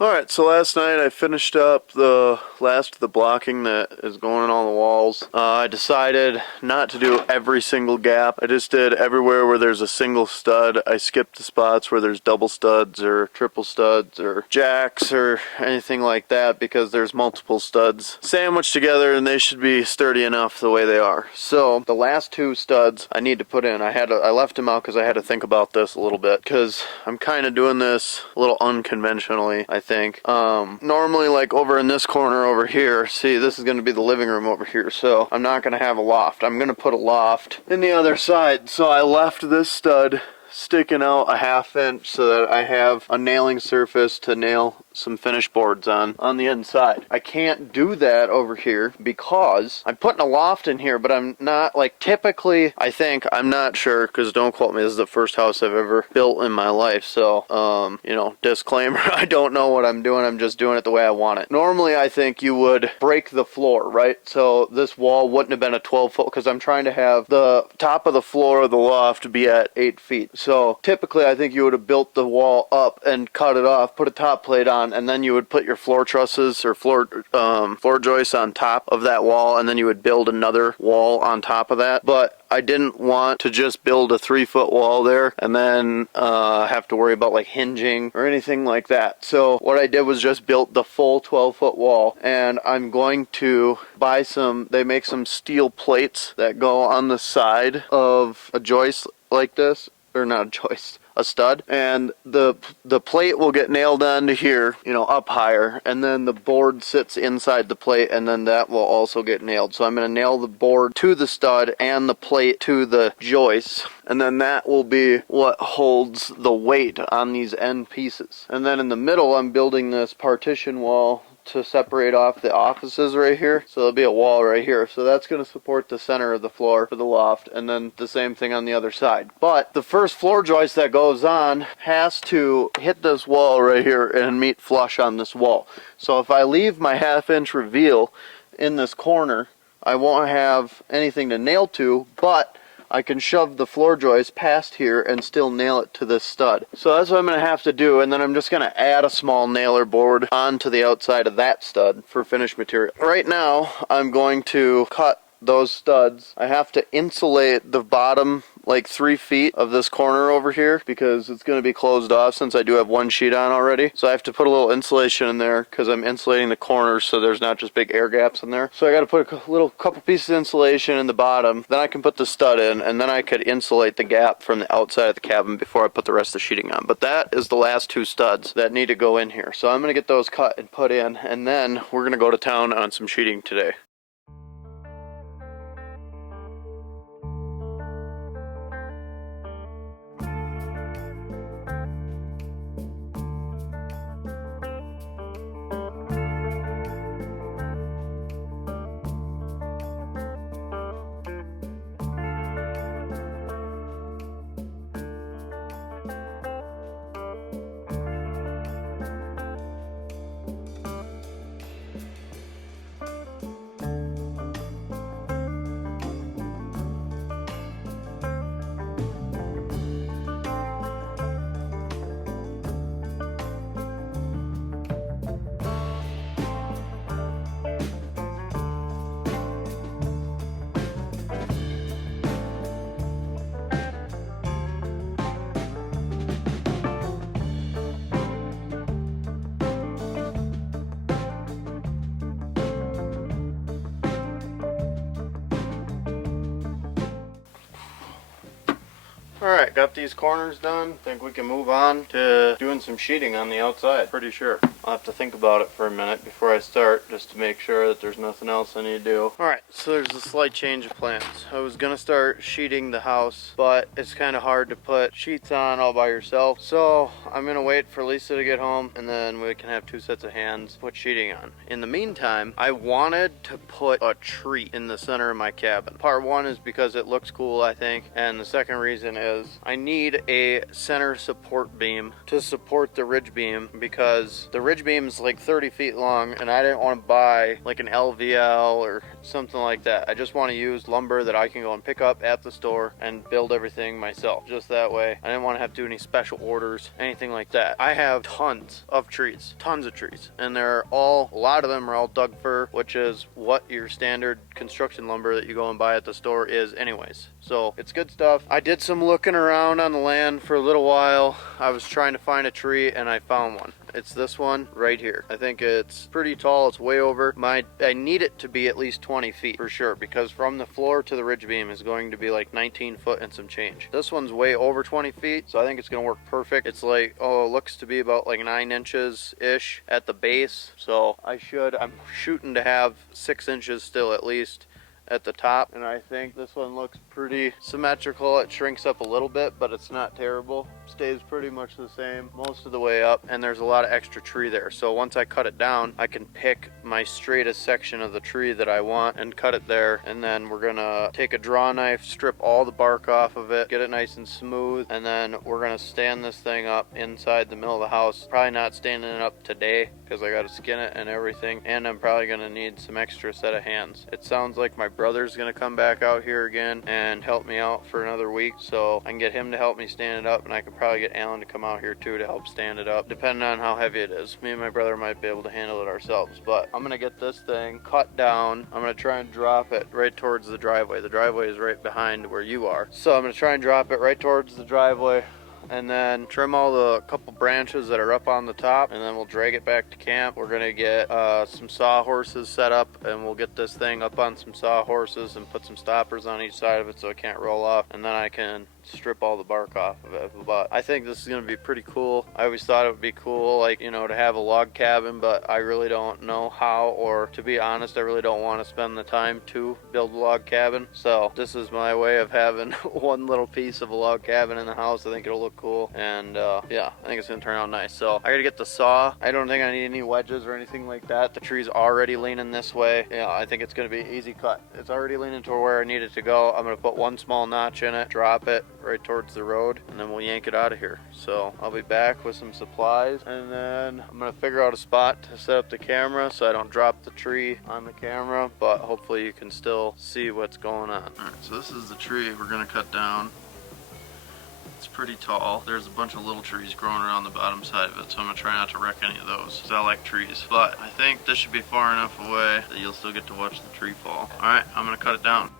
Alright, so last night I finished up the last of the blocking that is going on all the walls. I decided not to do every single gap. I just did everywhere where there's a single stud. I skipped the spots where there's double studs or triple studs or jacks or anything like that because there's multiple studs sandwiched together and they should be sturdy enough the way they are. So the last two studs I need to put in. I left them out because I had to think about this a little bit because I'm kind of doing this a little unconventionally, I think. Normally, like over in this corner over here, see, this is going to be the living room over here, so I'm not going to have a loft. I'm going to put a loft in the other side. So I left this stud sticking out a 1/2 inch so that I have a nailing surface to nail some finish boards on the inside. I can't do that over here because I'm putting a loft in here, but I'm not, like, typically, I'm not sure, because don't quote me, this is the first house I've ever built in my life, so, you know, disclaimer, I don't know what I'm doing, I'm just doing it the way I want it. Normally, I think you would break the floor, right? So this wall wouldn't have been a 12-foot, because I'm trying to have the top of the floor of the loft be at 8 feet. So typically, I think you would have built the wall up and cut it off, put a top plate on, and then you would put your floor trusses or floor joists on top of that wall, and then you would build another wall on top of that. But I didn't want to just build a 3-foot wall there and then have to worry about like hinging or anything like that. So what I did was just built the full 12-foot wall, and I'm going to buy they make some steel plates that go on the side of a joist like this, or not a joist, a stud, and the plate will get nailed onto here, you know, up higher, and then the board sits inside the plate, and then that will also get nailed. So I'm going to nail the board to the stud and the plate to the joists, and then that will be what holds the weight on these end pieces. And then in the middle, I'm building this partition wall to separate off the offices right here. So there'll be a wall right here. So that's going to support the center of the floor for the loft, and then the same thing on the other side. But the first floor joist that goes on has to hit this wall right here and meet flush on this wall. So if I leave my 1/2 inch reveal in this corner, I won't have anything to nail to, but I can shove the floor joist past here and still nail it to this stud. So that's what I'm going to have to do, and then I'm just going to add a small nailer board onto the outside of that stud for finished material. Right now, I'm going to cut those studs. I have to insulate the bottom like 3 feet of this corner over here because it's going to be closed off since I do have one sheet on already. So I have to put a little insulation in there because I'm insulating the corners so there's not just big air gaps in there. So I got to put a couple pieces of insulation in the bottom. Then I can put the stud in, and then I could insulate the gap from the outside of the cabin before I put the rest of the sheeting on. But that is the last 2 studs that need to go in here. So I'm going to get those cut and put in, and then we're going to go to town on some sheeting today. Alright, got these corners done. Think we can move on to doing some sheeting on the outside. Pretty sure. I'll have to think about it for a minute before I start, just to make sure that there's nothing else I need to do. Alright, so there's a slight change of plans. I was gonna start sheeting the house, but it's kind of hard to put sheets on all by yourself. So I'm gonna wait for Lisa to get home, and then we can have 2 sets of hands to put sheeting on. In the meantime, I wanted to put a tree in the center of my cabin. Part 1 is because it looks cool, I think, and the second reason is I need a center support beam to support the ridge beam, because the ridge ridge beam is like 30 feet long, and I didn't want to buy like an LVL or something like that. I just want to use lumber that I can go and pick up at the store and build everything myself. Just that way, I didn't want to have to do any special orders, anything like that. I have tons of trees, and a lot of them are all Doug fir, which is what your standard construction lumber that you go and buy at the store is anyways. So it's good stuff. I did some looking around on the land for a little while. I was trying to find a tree and I found one. It's this one right here. I think it's pretty tall. It's way over. I need it to be at least 20 feet for sure, because from the floor to the ridge beam is going to be like 19 foot and some change. This one's way over 20 feet, so I think it's going to work perfect. It's like, oh, it looks to be about like 9 inches ish at the base. So I'm shooting to have 6 inches still at least at the top, and I think this one looks pretty symmetrical. It shrinks up a little bit, but it's not terrible. Stays pretty much the same most of the way up, and there's a lot of extra tree there. So once I cut it down, I can pick my straightest section of the tree that I want and cut it there, and then we're gonna take a draw knife, strip all the bark off of it, get it nice and smooth, and then we're gonna stand this thing up inside the middle of the house. Probably not standing it up today because I gotta skin it and everything, and I'm probably gonna need some extra set of hands. It sounds like my brother's gonna come back out here again and help me out for another week, so I can get him to help me stand it up, and I could probably get Alan to come out here too to help stand it up, depending on how heavy it is. Me and my brother might be able to handle it ourselves, but I'm gonna get this thing cut down. I'm gonna try and drop it right towards the driveway. The driveway is right behind where you are, so I'm gonna try and drop it right towards the driveway, and then trim all the couple branches that are up on the top, and then we'll drag it back to camp. We're gonna get some sawhorses set up, and we'll get this thing up on some sawhorses and put some stoppers on each side of it so it can't roll off, and then I can strip all the bark off of it. But I think this is going to be pretty cool. I always thought it would be cool, like, you know, to have a log cabin, but I really don't know how, or to be honest, I really don't want to spend the time to build a log cabin. So this is my way of having one little piece of a log cabin in the house. I think it'll look cool, and yeah, I think it's going to turn out nice. So I got to get the saw. I don't think I need any wedges or anything like that. The tree's already leaning this way. Yeah, I think it's going to be easy cut. It's already leaning to where I need it to go. I'm going to put one small notch in it, drop it right towards the road, and then we'll yank it out of here. So I'll be back with some supplies, and then I'm gonna figure out a spot to set up the camera so I don't drop the tree on the camera, but hopefully you can still see what's going on. Alright, so this is the tree we're gonna cut down. It's pretty tall. There's a bunch of little trees growing around the bottom side of it, so I'm gonna try not to wreck any of those, because I like trees. But I think this should be far enough away that you'll still get to watch the tree fall. Alright, I'm gonna cut it down.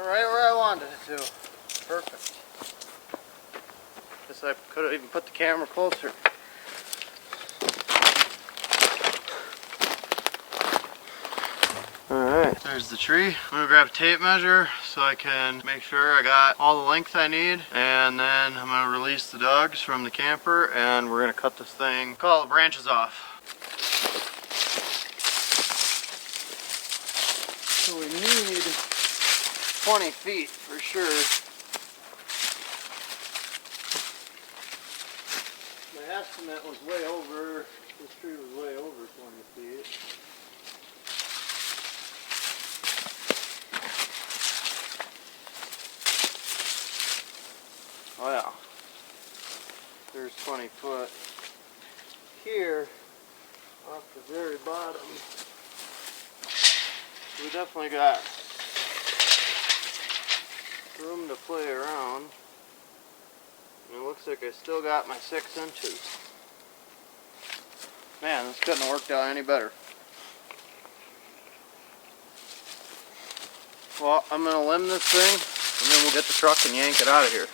right where I wanted it to. Perfect. Guess I could have even put the camera closer. Alright, there's the tree. I'm gonna grab a tape measure so I can make sure I got all the length I need, and then I'm gonna release the dogs from the camper and we're gonna cut this thing, cut all the branches off. So we need 20 feet for sure. My estimate was way over, this tree was way over 20 feet. Oh yeah, there's 20 foot. Here, off the very bottom, we definitely got room to play around. And it looks like I still got my 6 inches. Man, this couldn't have worked out any better. Well, I'm gonna limb this thing, and then we'll get the truck and yank it out of here.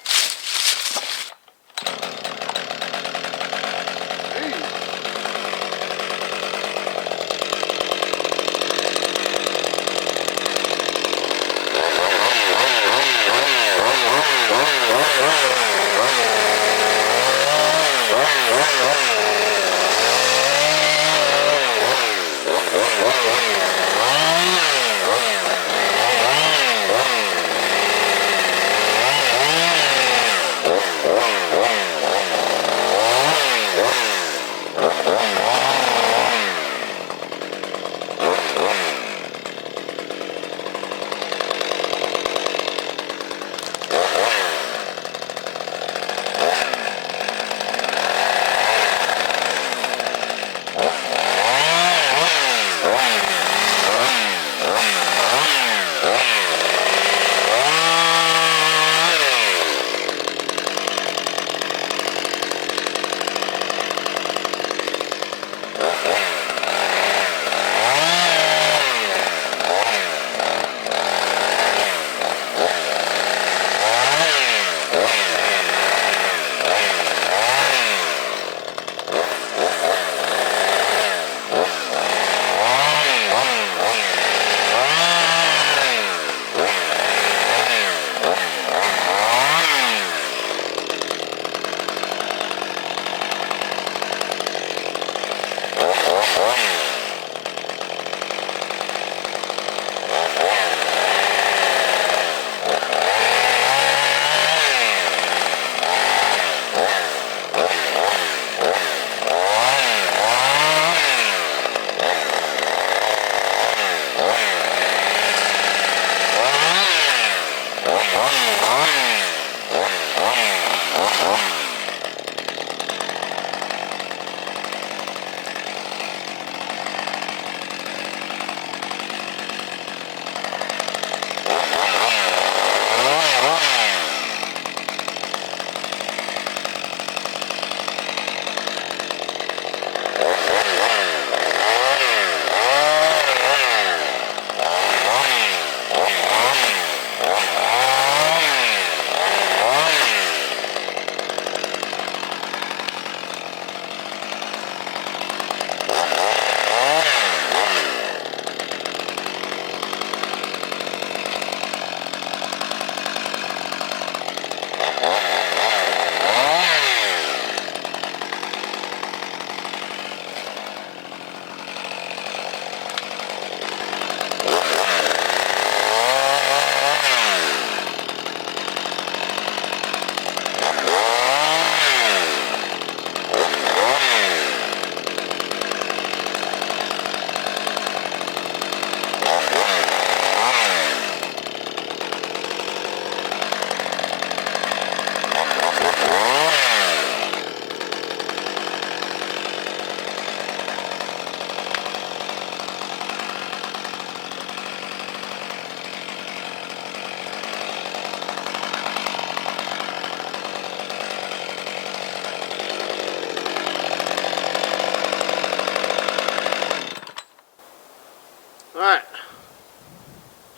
Alright,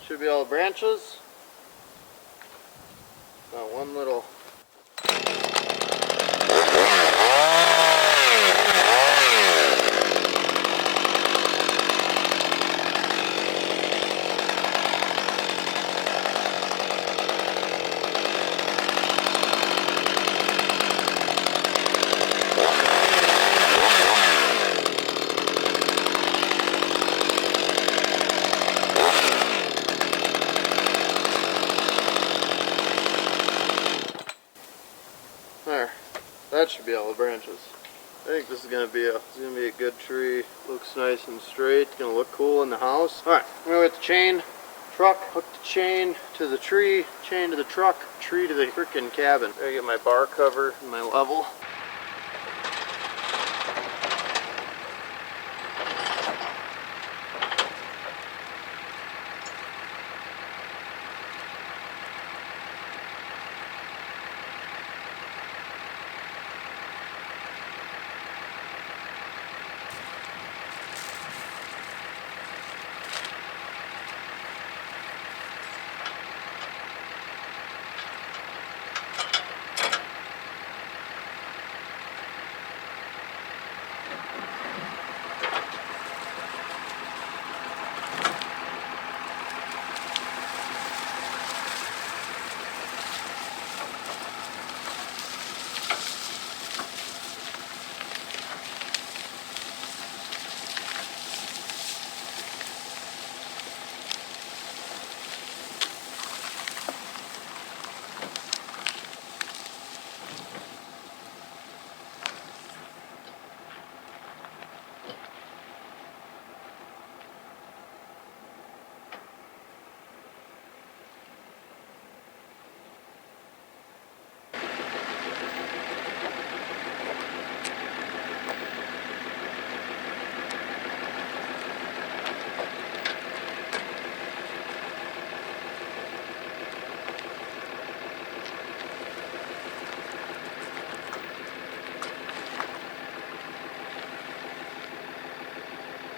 should be all the branches. One little. There, that should be all the branches. I think this is gonna be a good tree. Looks nice and straight. It's gonna look cool in the house. All right, I'm gonna get the chain, truck, hook the chain to the tree, chain to the truck, tree to the freaking cabin. I gotta get my bar cover and my level.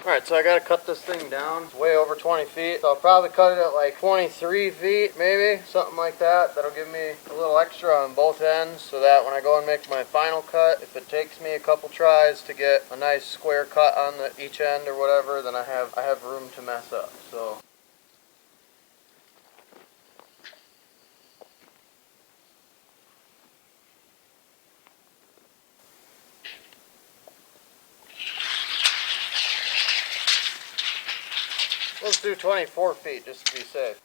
Alright, so I gotta cut this thing down. It's way over 20 feet. So I'll probably cut it at like 23 feet, maybe, something like that. That'll give me a little extra on both ends so that when I go and make my final cut, if it takes me a couple tries to get a nice square cut on each end or whatever, then I have room to mess up. So let's do 24 feet just to be safe.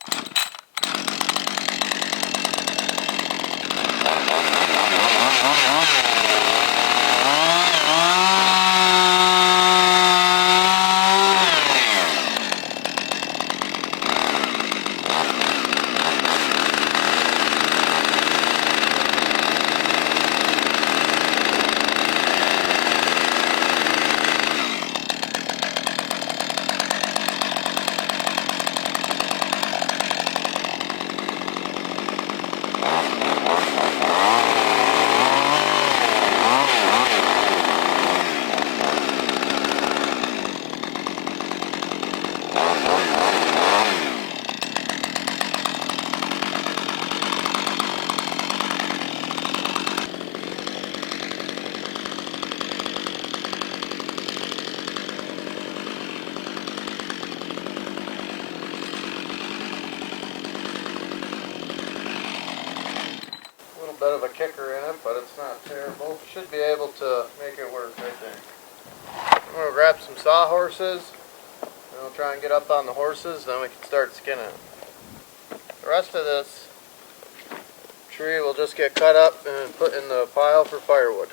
Bit of a kicker in it, but it's not terrible. Should be able to make it work, I think. I'm gonna grab some sawhorses, and we'll try and get up on the horses, then we can start skinning it. The rest of this tree will just get cut up and put in the pile for firewood.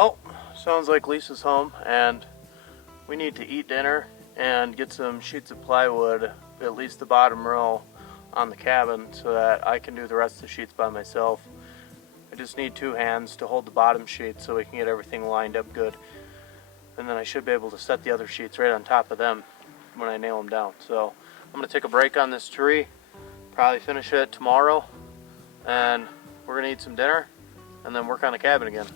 Well, sounds like Lisa's home, and we need to eat dinner and get some sheets of plywood, at least the bottom row, on the cabin so that I can do the rest of the sheets by myself. I just need 2 hands to hold the bottom sheet so we can get everything lined up good. And then I should be able to set the other sheets right on top of them when I nail them down. So I'm going to take a break on this tree, probably finish it tomorrow, and we're going to eat some dinner and then work on the cabin again.